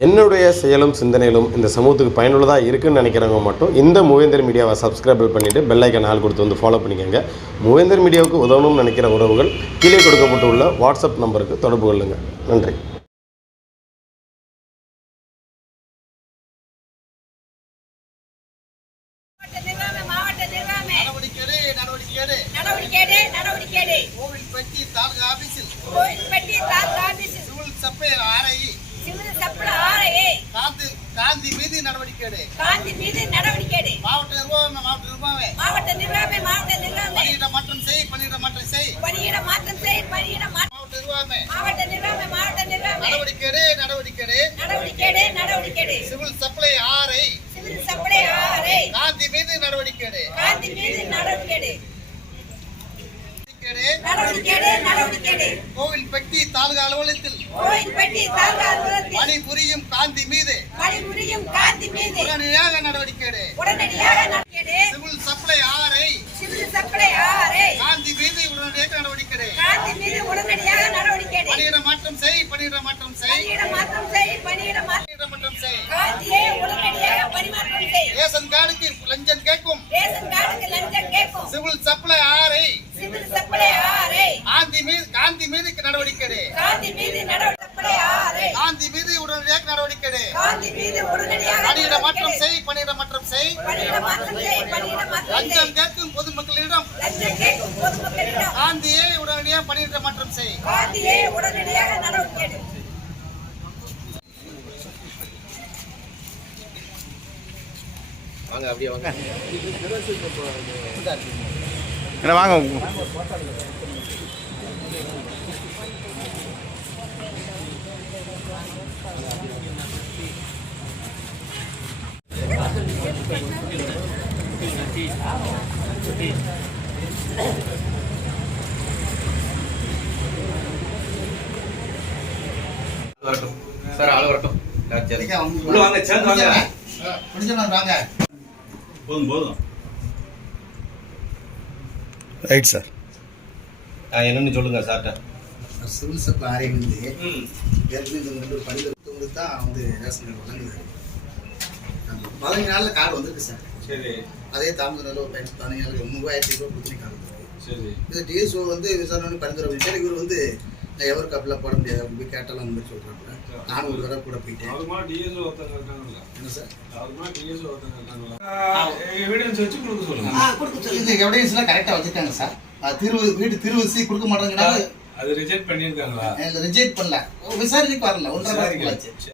என்னுடைய செயலும் சிந்தனையிலும் இந்த சமூகத்துக்கு பயனுள்ளதாக இருக்குன்னு நினைக்கிறவங்க மட்டும் இந்த மூவேந்தர் மீடியாவை சப்ஸ்கிரைப் பண்ணிவிட்டு பெல்லைக்கன் ஆள் கொடுத்து வந்து ஃபாலோ பண்ணிக்கோங்க. மூவேந்தர் மீடியாவுக்கு உதவணும்னு நினைக்கிற உறவுகள் கீழே கொடுக்கப்பட்டுள்ள வாட்ஸ்அப் நம்பருக்கு தொடர்பு கொள்ளுங்கள் நன்றி. நடவடிக்கை நடவடிக்கை கோவில் நிர்வாகமே தாலுகா ஆபீஸில் கோவில் நடவடிக்கைடு தாலுகா ஆபீஸில் Kovilpatti taluka office civil supply RI civil supply ஆரையே Gandhi மீது நடவடிக்கையடு காந்தி மீது நடவடிக்கைடு மாவட்ட நிர்வாகம் மாவட்ட நிர்வாகமே. மாவட்ட நிர்வாகமே மாவட்ட நிர்வாகமே. பணியிட மாற்றம் செய் பணியிட மாற்றம் செய். பணியிட மாற்றம் செய் பணியிட மாவட்ட நிர்வாகமே. மாவட்ட நிர்வாகமே மாவட்ட நிர்வாகமே. நடவடிக்கையடு நடவடிக்கையடு நடவடிக்கைடு நடவடிக்கைடு civil supply RI civil supply ஆரை காந்தி மீது நடவடிக்கையடு காந்தி மீது நடவடிக்கைடு நடவடிக்கையடு நடவடிக்கைடு நடவடிக்கைடு கோவில்பட்டி தாலுகா அலுவலகத்தில் கோயில்பட்டி அலுவலகத்தில் பணிபுரியும் காந்தி மீது பணிபுரியும் காந்தி மீது உடனடியாக நடவடிக்கையடு. உடனடியாக civil supply RI civil supply ஆரை. காந்தி மீது உடனடியாக நடவடிக்கையடு. காந்தி மீது உடனடியாக நடவடிக்கை. பணியிட மாற்றம் செய் பணியிட மாற்றம் செய். பணியிட மாற்றம் செய் பணியிட மாற்றம் செய். காந்தியை உடனடியாக பணிமாற்றம் செய். ரேஷன் கார்டுக்கு லஞ்சம் கேட்கும். ரேஷன் கார்டுக்கு லஞ்சம் கேட்கும். சிவில் சப்ளை ஆரை சிவில் சப்பளை ஆரை காந்தி மீது காந்தி மீது நடவடிக்கை எடு. காந்தி மீது நடவடிக்கை காந்தி மீது உடனடியாக நடவடிக்கை. காந்தி மீது உடனடியாக பணியிட மாற்றம். செய் பணியிட மாற்றம் செய். பணியிட மாற்றம் செய் பணியிட மாற்றம் லஞ்சம் கேட்கும் பொதுமக்களிடம். லஞ்சம் கேட்கும் பொதுமக்களிடம். காந்தியை உடனடியாக பணியிட மாற்றம் செய். காந்தியை உடனடியாக நடவடிக்கை எடு. என்ன வாங்க? வரட்டும் சார் ஆள் வரட்டும். சரி. ஐயா, வந்து- உள்ள வாங்க சேர்ந்து வாங்க. முடிஞ்சவங்க வாங்க. போதும் போதும். Right sir. என்னன்னு சொல்லுங்க சார்ட்ட. சிவில் சப்ளை ஆரை வந்து ம். ஏற்கனவே இந்த தான் வந்து ரேஷன் கார்டு வழங்குது. பதினஞ்சு நாளில் கார்டு வந்திருக்கு சார் சரி. அதே தாமதம் ஒரு பதினஞ்சு பதினஞ்சு நாளுக்கு மூவாயிரத்தி ரூபாய் கொடுத்து கார்டு சரி. இது டிஎஸ்ஓ வந்து விசாரணை பரிந்துரை பண்ணிட்டு இவர் வந்து நான் எவருக்கு அப்படிலாம் போட முடியாது அப்படி போய் கேட்டாலும் அந்த மாதிரி சொல்கிறாங்க நானும் ஒரு தடவை கூட போயிட்டேன். அதுமா டிஎஸ்ஓ ஒருத்தங்க இருக்காங்கல்ல. என்ன சார் அதுமா டிஎஸ்ஓ ஒருத்தங்க இருக்காங்கல்ல. எவிடன்ஸ் வச்சு கொடுக்க சொல்லுங்க. கொடுக்க சொல்லி இந்த எவிடன்ஸ்லாம் கரெக்டாக வச்சுருக்காங்க சார் அது திருவு வீடு திருவசி கொடுக்க மாட்டேங்கிறாங்க. அது ரிஜெக்ட் பண்ணியிருக்காங்களா? ரிஜெக்ட் பண்ணல. விசாரணைக்கு வரல. ஒன்றரை ஆச்சு